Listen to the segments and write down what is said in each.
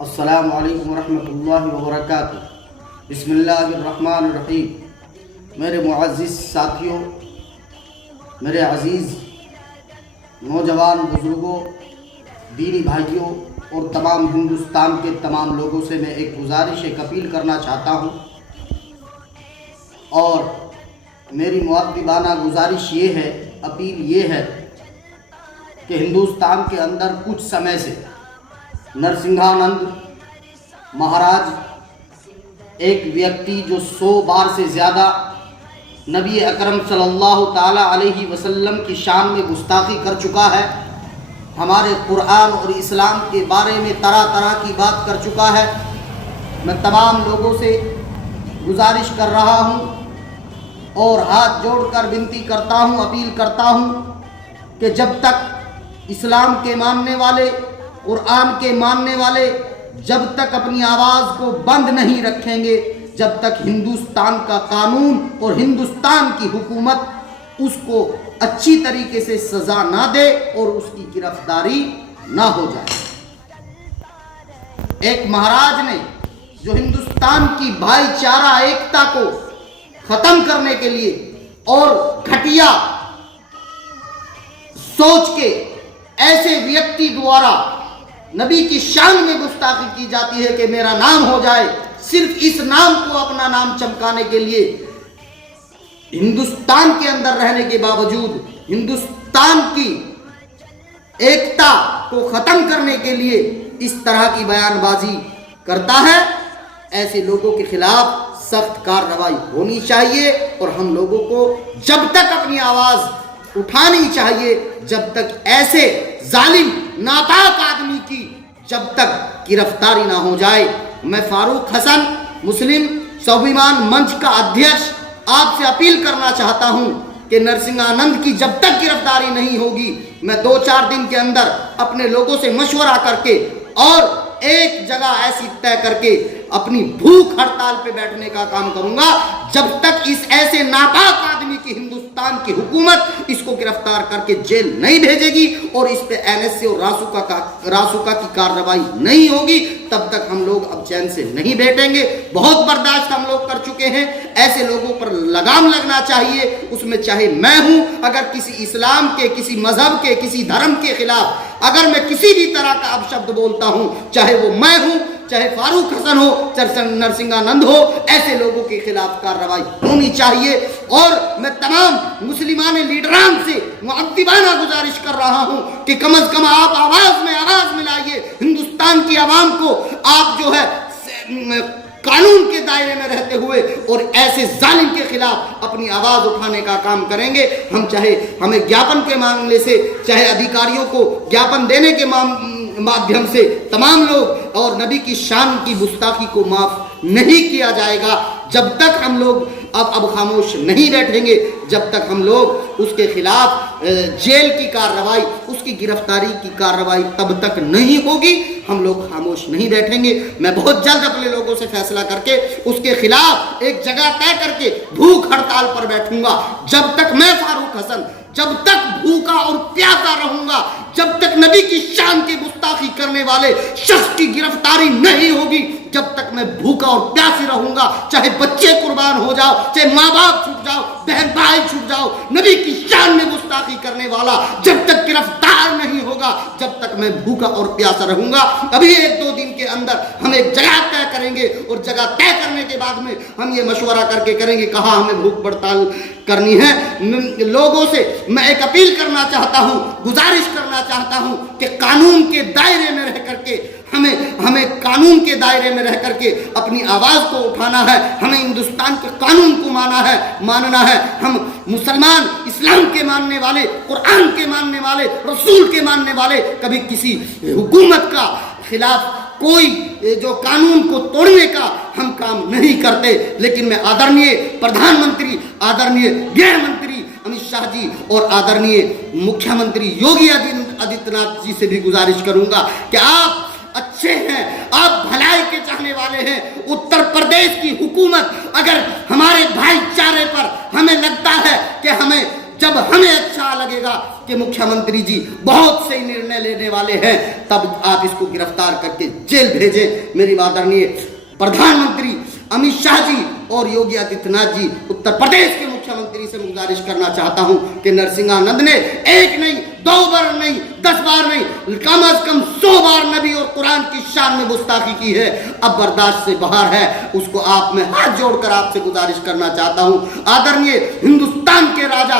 السلام علیکم ورحمۃ اللہ وبرکاتہ۔ بسم اللہ الرحمن الرحیم۔ میرے معزز ساتھیوں، میرے عزیز نوجوان بزرگوں، دینی بھائیوں اور تمام ہندوستان کے تمام لوگوں سے میں ایک گزارش، ایک اپیل کرنا چاہتا ہوں، اور میری مؤدبانہ گزارش یہ ہے، اپیل یہ ہے کہ ہندوستان کے اندر کچھ سمے سے نرسنگھانند مہاراج ایک ویکتی جو 100 بار سے زیادہ نبی اکرم صلی اللہ تعالی علیہ وسلم کی شان میں گستاخی کر چکا ہے، ہمارے قرآن اور اسلام کے بارے میں طرح طرح کی بات کر چکا ہے۔ میں تمام لوگوں سے گزارش کر رہا ہوں اور ہاتھ جوڑ کر بنتی کرتا ہوں، اپیل کرتا ہوں کہ جب تک اسلام کے ماننے والے، قرآن کے ماننے والے جب تک اپنی آواز کو بند نہیں رکھیں گے، جب تک ہندوستان کا قانون اور ہندوستان کی حکومت اس کو اچھی طریقے سے سزا نہ دے اور اس کی گرفتاری نہ ہو جائے۔ ایک مہاراج نے جو ہندوستان کی بھائی چارہ ایکتا کو ختم کرنے کے لیے اور گھٹیا سوچ کے ایسے ویکتی دوارا نبی کی شان میں گستاخی کی جاتی ہے کہ میرا نام ہو جائے، صرف اس نام کو اپنا نام چمکانے کے لیے ہندوستان کے اندر رہنے کے باوجود ہندوستان کی ایکتا کو ختم کرنے کے لیے اس طرح کی بیان بازی کرتا ہے، ایسے لوگوں کے خلاف سخت کارروائی ہونی چاہیے، اور ہم لوگوں کو جب تک اپنی آواز اٹھانی چاہیے جب تک ایسے ظالم ناپاک آدمی کی جب تک گرفتاری نہ ہو جائے۔ میں فاروق حسن، مسلم سوابھیمان منچ کا ادھیش، آپ سے اپیل کرنا چاہتا ہوں کہ نرسنگھانند کی جب تک گرفتاری نہیں ہوگی، میں 2-4 دن کے اندر اپنے لوگوں سے مشورہ کر کے اور ایک جگہ ایسی طے کر کے اپنی بھوک ہڑتال پہ بیٹھنے کا کام کروں گا جب تک اس ایسے ناپاک آدمی کی ہندوستان کی حکومت اس کو گرفتار کر کے جیل نہیں بھیجے گی اور اس پہ NSA اور راسوکا کی کارروائی نہیں ہوگی، تب تک ہم لوگ اب چین سے نہیں بیٹھیں گے۔ بہت برداشت ہم لوگ کر چکے ہیں، ایسے لوگوں پر لگام لگنا چاہیے، اس میں چاہے میں ہوں، اگر کسی اسلام کے، کسی مذہب کے، کسی دھرم کے خلاف اگر میں کسی بھی طرح کا اپشبد بولتا ہوں، چاہے وہ میں ہوں، چاہے فاروق حسن ہو، چاہے نرسنگھانند ہو، ایسے لوگوں کے خلاف کارروائی ہونی چاہیے۔ اور میں تمام مسلمان لیڈران سے مؤدبانہ گزارش کر رہا ہوں کہ کم از کم آپ آواز ملائیے، ہندوستان کی عوام کو آپ جو ہے قانون کے دائرے میں رہتے ہوئے اور ایسے ظالم کے خلاف اپنی آواز اٹھانے کا کام کریں گے۔ ہم چاہے ہمیں گیاپن کے معاملے سے، چاہے ادھیکاریوں کو گیاپن دینے کے مادھیم سے تمام لوگ اور نبی کی شان کی گستاخی کو معاف نہیں کیا جائے گا جب تک ہم لوگ اب خاموش نہیں بیٹھیں گے، جب تک ہم لوگ اس کے خلاف جیل کی کارروائی، اس کی گرفتاری کی کارروائی تب تک نہیں ہوگی، ہم لوگ خاموش نہیں بیٹھیں گے۔ میں بہت جلد اپنے لوگوں سے فیصلہ کر کے اس کے خلاف ایک جگہ طے کر کے بھوک ہڑتال پر بیٹھوں گا جب تک میں فاروق حسن جب تک بھوکا اور پیاسا رہوں گا، جب تک نبی کی شان کی گستاخی کرنے والے شخص کی گرفتاری نہیں ہوگی، جب تک میں بھوکا اور پیاسی رہوں گا، چاہے بچے قربان ہو جاؤ، چاہے ماں باپ چھوٹ جاؤ، بہن بھائی چھوٹ جاؤ، نبی کی شان میں گستاخی کرنے والا جب تک گرفتار نہیں ہوگا جب تک میں بھوکا اور پیاسا رہوں گا۔ ابھی 1-2 دن کے اندر ہم ایک جگہ طے کریں گے اور جگہ طے کرنے کے بعد میں ہم یہ مشورہ کر کے کریں گے کہاں ہمیں بھوک ہڑتال کرنی ہے۔ لوگوں سے میں ایک اپیل کرنا چاہتا ہوں، گزارش کرنا چاہتا ہوں کہ قانون کے دائرے میں رہ کر کے ہمیں قانون کے دائرے میں رہ کر کے اپنی آواز کو اٹھانا ہے، ہمیں ہندوستان کے قانون کو ماننا ہے۔ ہم مسلمان، اسلام کے ماننے والے، قرآن کے ماننے والے، رسول کے ماننے والے کبھی کسی حکومت کا خلاف کوئی جو قانون کو توڑنے کا ہم کام نہیں کرتے، لیکن میں آدرنیے پردھان منتری، آدرنیے گृہ منتری امت شاہ جی اور آدرنیے مکھیہ منتری یوگی آدتیہ ناتھ جی سے بھی گزارش کروں گا کہ آپ اچھے ہیں، آپ بھلائی کے چاہنے والے ہیں۔ اتر پردیش کی حکومت اگر ہمارے بھائی چارے پر ہمیں لگتا ہے کہ ہمیں जब हमें अच्छा लगेगा कि मुख्यमंत्री जी बहुत सही निर्णय लेने वाले हैं, तब आप इसको गिरफ्तार करके जेल भेजें। मेरी आदरणीय प्रधानमंत्री अमित शाह जी और योगी आदित्यनाथ जी उत्तर प्रदेश के मुख्यमंत्री से गुजारिश करना चाहता हूं कि नरसिंहानंद ने एक नहीं, 2 बार नहीं, 10 बार नहीं, कम से कम 100 बार नबी और कुरान की शान में गुस्ताखी की है। अब बर्दाश्त से बाहर है। उसको आप में हाथ जोड़कर आपसे गुजारिश करना चाहता हूं, आदरणीय हिंदुस्तान के राजा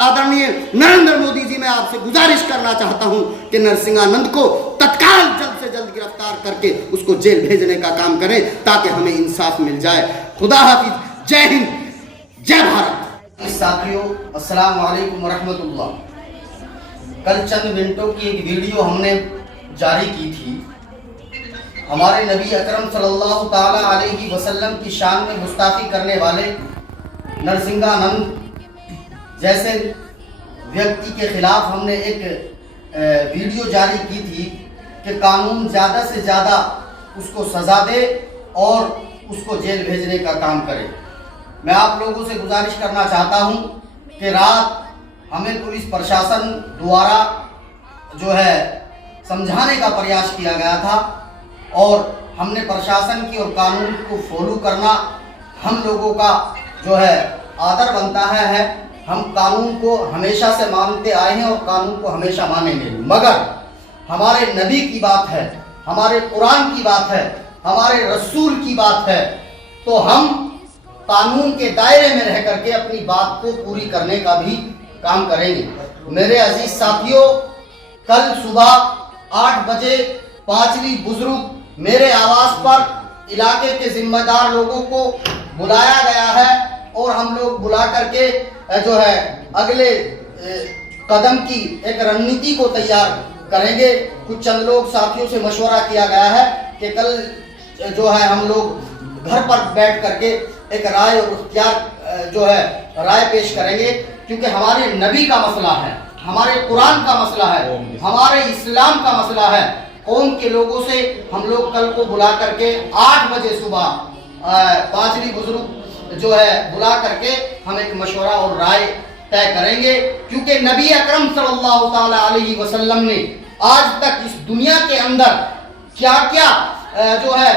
आदरणीय नरेंद्र मोदी जी, मैं आपसे गुजारिश करना चाहता हूं कि नरसिंहानंद को तत्काल जल्द से जल्द गिरफ्तार करके उसको जेल भेजने का काम करें, ताकि हमें इंसाफ मिल जाए। खुदा हाफिज, जय हिंद, जय भारत। साथियों, अस्सलाम वालेकुम रहमतुल्लाह। कल चंद मिनटों की एक वीडियो हमने जारी की थी। हमारे नबी अकरम सल्लल्लाहु ताला अलैहि वसल्लम की शान में गुस्ताखी करने वाले नरसिंहानंद जैसे व्यक्ति के खिलाफ हमने एक वीडियो जारी की थी कि कानून ज़्यादा से ज़्यादा उसको सज़ा दे और उसको जेल भेजने का काम करे। मैं आप लोगों से गुजारिश करना चाहता हूं कि रात हमें पुलिस प्रशासन द्वारा जो है समझाने का प्रयास किया गया था, और हमने प्रशासन की और कानून को फॉलो करना हम लोगों का जो है आदर बनता है। हम कानून को हमेशा से मानते आए हैं और कानून को हमेशा मानेंगे, मगर हमारे नबी की बात है, हमारे कुरान की बात है, हमारे रसूल की बात है, तो हम कानून के दायरे में रह करके अपनी बात को पूरी करने का भी काम करेंगे। मेरे अजीज साथियों, कल सुबह 8 बजे पांचवी बुजुर्ग मेरे आवास पर इलाके के जिम्मेदार लोगों को बुलाया गया है, और हम लोग बुला करके जो है अगले कदम की एक रणनीति को तैयार करेंगे। कुछ चंद लोग साथियों से मशवरा किया गया है कि कल जो है हम लोग घर पर बैठ करके एक राय और इख्तियार जो है राय पेश करेंगे, क्योंकि हमारे नबी का मसला है, हमारे कुरान का मसला है, हमारे इस्लाम का मसला है। कौम के लोगों से हम लोग कल को बुला करके 8 बजे सुबह पांचवी बुजुर्ग जो है बुला करके हम एक मशवरा और राय तय करेंगे, क्योंकि नबी अकरम सल्लल्लाहु ताला अलैहि वसल्लम ने आज तक इस दुनिया के अंदर क्या क्या जो है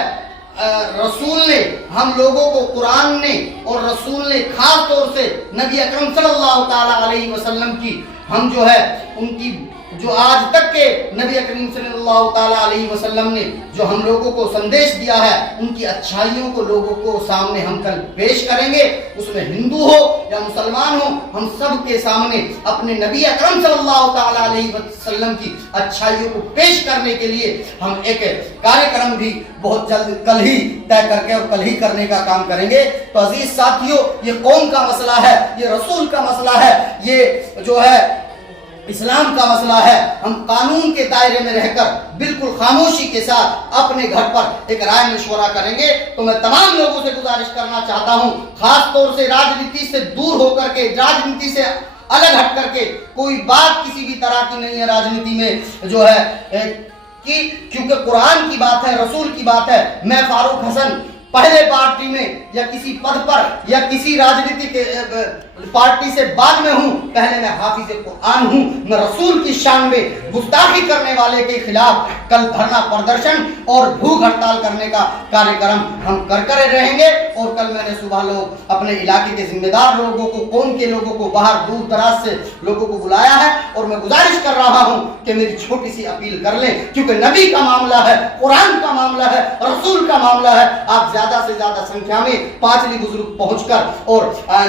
रसूल ने हम लोगों को, कुरान ने और रसूल ने खास तौर से नबी अकरम सल्लल्लाहु ताला अलैहि वसल्लम की हम जो है उनकी जो आज तक के नबी अकरम सल्लल्लाहु ताला अलैहि वसल्लम ने जो हम लोगों को संदेश दिया है, उनकी अच्छाइयों को लोगों को सामने हम कल पेश करेंगे। उसमें हिंदू हो या मुसलमान हो, हम सब के सामने अपने नबी अकरम सल्लल्लाहु ताला अलैहि वसल्लम की अच्छाइयों को पेश करने के लिए हम एक कार्यक्रम भी बहुत जल्द कल ही तय करके और कल ही करने का काम करेंगे। तो अजीज साथियों, ये कौम का मसला है, ये रसूल का मसला है, ये जो है इस्लाम का मसला है। हम कानून के दायरे में रहकर बिल्कुल खामोशी के साथ अपने घर पर एक राय मशवरा करेंगे। तो मैं तमाम लोगों से गुजारिश करना चाहता हूं, खास तौर से राजनीति से दूर होकर के, राजनीति से अलग हट करके, कोई बात किसी भी तरह की नहीं है राजनीति में जो है कि क्योंकि कुरान की बात है, रसूल की बात है। मैं फारूक हसन पहले पार्टी में या किसी पद पर या किसी राजनीतिक पार्टी से बाद में हूं, पहले मैं हाफिज कुरान हूं। मैं रसूल की शान में गुस्ताखी करने वाले के खिलाफ कल धरना प्रदर्शन और भूख हड़ताल करने का कार्यक्रम हम कर रहेंगे। और कल मैंने सुबह लोग अपने इलाके के जिम्मेदार लोगों को, कौम के लोगों को, बाहर दूर दराज से लोगों को बुलाया है, और मैं गुजारिश कर रहा हूं कि मेरी छोटी सी अपील कर लें, क्योंकि नबी का मामला है, कुरान का मामला है, रसूल का मामला है। आप ज्यादा से ज्यादा संख्या में पांचवी बुजुर्ग पहुंचकर और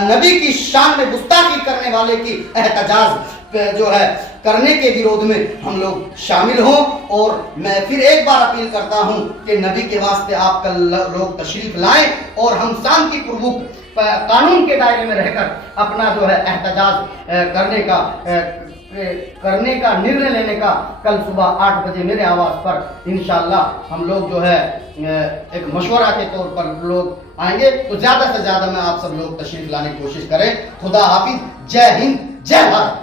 नबी की शान में गुस्ताखी करने वाले की एहतजाज जो है करने के विरोध में हम लोग शामिल हों। और मैं फिर एक बार अपील करता हूं कि नबी के वास्ते आप कल लोग तशरीफ लाएं और हम शांतिपूर्वक कानून के दायरे में रहकर अपना जो है एहतजाज करने का निर्णय लेने का कल सुबह 8 बजे मेरे आवास पर इंशाअल्लाह हम लोग जो है एक मशवरा के तौर पर लोग आएंगे। तो ज्यादा से ज्यादा मैं आप सब लोग तशरीफ लाने की कोशिश करें। खुदा हाफिज, जय हिंद, जय भारत।